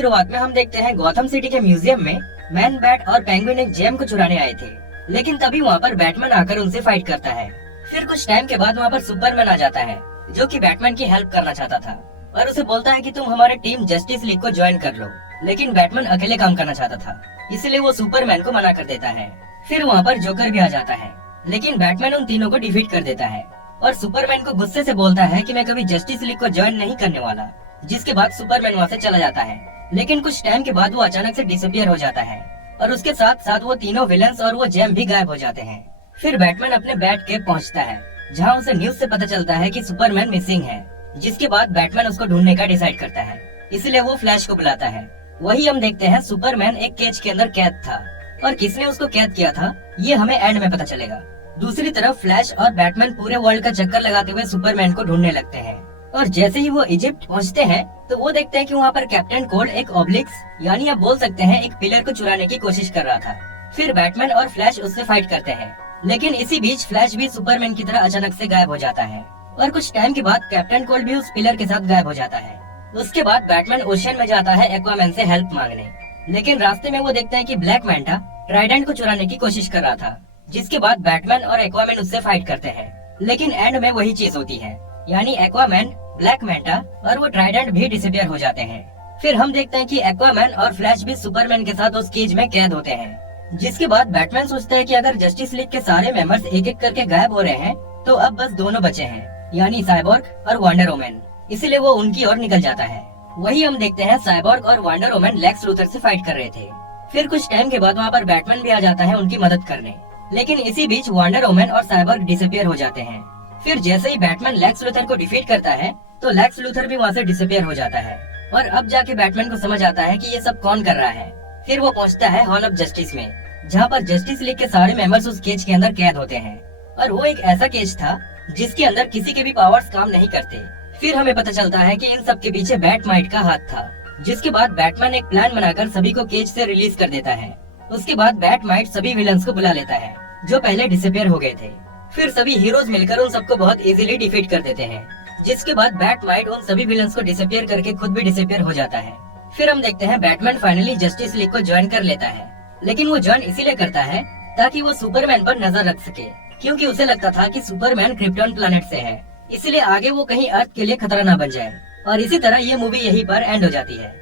शुरुआत में हम देखते हैं गॉथम सिटी के म्यूजियम में मैन, बैट और पेंगुइन एक जेम को चुराने आए थे, लेकिन तभी वहाँ पर बैटमैन आकर उनसे फाइट करता है। फिर कुछ टाइम के बाद वहाँ पर सुपरमैन आ जाता है, जो कि बैटमैन की हेल्प करना चाहता था और उसे बोलता है कि तुम हमारे टीम जस्टिस लीग को ज्वाइन कर लो, लेकिन बैटमैन अकेले काम करना चाहता था, इसलिए वो सुपरमैन को मना कर देता है। फिर वहाँ पर जोकर भी आ जाता है, लेकिन बैटमैन उन तीनों को डिफीट कर देता है और सुपरमैन को गुस्से से बोलता है कि मैं कभी जस्टिस लीग को ज्वाइन नहीं करने वाला, जिसके बाद सुपरमैन वहाँ से चला जाता है। लेकिन कुछ टाइम के बाद वो अचानक से डिसअपियर हो जाता है और उसके साथ साथ वो तीनों विलन्स और वो जेम भी गायब हो जाते हैं। फिर बैटमैन अपने बैट केव पहुँचता है, जहाँ उसे न्यूज से पता चलता है कि सुपरमैन मिसिंग है, जिसके बाद बैटमैन उसको ढूंढने का डिसाइड करता है, इसलिए वो फ्लैश को बुलाता है। वही हम देखते हैं सुपरमैन एक केज के अंदर कैद था और किसने उसको कैद किया था ये हमें एंड में पता चलेगा। दूसरी तरफ फ्लैश और बैटमैन पूरे वर्ल्ड का चक्कर लगाते हुए सुपरमैन को ढूंढने लगते हैं और जैसे ही वो इजिप्ट पहुंचते हैं तो वो देखते हैं कि वहाँ पर कैप्टन कोल्ड एक ऑब्लिक्स यानी आप बोल सकते हैं एक पिलर को चुराने की कोशिश कर रहा था। फिर बैटमैन और फ्लैश उससे फाइट करते हैं, लेकिन इसी बीच फ्लैश भी सुपरमैन की तरह अचानक से गायब हो जाता है और कुछ टाइम के बाद कैप्टन कोल्ड भी उस पिलर के साथ गायब हो जाता है। उसके बाद बैटमैन ओशियन में जाता है एक्वामैन से हेल्प मांगने, लेकिन रास्ते में वो देखता है कि ब्लैक मैंटा ट्राइडेंट को चुराने की कोशिश कर रहा था, जिसके बाद बैटमैन और एक्वामैन उससे फाइट करते हैं। लेकिन एंड में वही चीज होती है, यानी एक्वामैन, ब्लैक मैंटा और वो ट्राइडेंट भी डिसअपियर हो जाते हैं। फिर हम देखते हैं कि एक्वामैन और फ्लैश भी सुपरमैन के साथ उस केज में कैद होते हैं, जिसके बाद बैटमैन सोचता है कि अगर जस्टिस लीग के सारे मेंबर्स एक एक करके गायब हो रहे हैं तो अब बस दोनों बचे हैं, यानी साइबोर्ग और वंडर वुमन, इसलिए वो उनकी ओर निकल जाता है। वही हम देखते हैं साइबोर्ग और वंडर वुमन लेक्स लूथर से फाइट कर रहे थे। फिर कुछ टाइम के बाद वहाँ पर बैटमैन भी आ जाता है उनकी मदद करने, लेकिन इसी बीच वंडर वुमन और साइबोर्ग डिसअपियर हो जाते हैं। फिर जैसे ही बैटमैन लेक्स लूथर को डिफीट करता है तो लेक्स लूथर भी वहाँ से डिसअपियर हो जाता है और अब जाके बैटमैन को समझ आता है कि ये सब कौन कर रहा है। फिर वो पहुँचता है हॉल ऑफ जस्टिस में, जहाँ पर जस्टिस लीग के सारे मेंबर्स उस केज के अंदर कैद होते हैं और वो एक ऐसा केज था जिसके अंदर किसी के भी पावर्स काम नहीं करते। फिर हमें पता चलता है कि इन सब के पीछे बैटमाइट का हाथ था, जिसके बाद बैटमैन एक प्लान बनाकर सभी को केज से रिलीज कर देता है। उसके बाद बैटमाइट सभी विलन्स को बुला लेता है जो पहले डिसअपियर हो गए थे। फिर सभी हीरोज मिलकर उन सबको बहुत इजीली डिफीट कर देते हैं, जिसके बाद बैटमाइट उन सभी विलन्स को डिसअपियर करके खुद भी डिसअपियर हो जाता है। फिर हम देखते हैं बैटमैन फाइनली जस्टिस लीग को ज्वाइन कर लेता है, लेकिन वो ज्वाइन इसीलिए करता है ताकि वो सुपरमैन पर नजर रख सके, क्योंकि उसे लगता था कि सुपरमैन क्रिप्टॉन प्लैनेट से है, इसलिए आगे वो कहीं अर्थ के लिए खतरा न बन जाए। और इसी तरह ये मूवी यहीं पर एंड हो जाती है।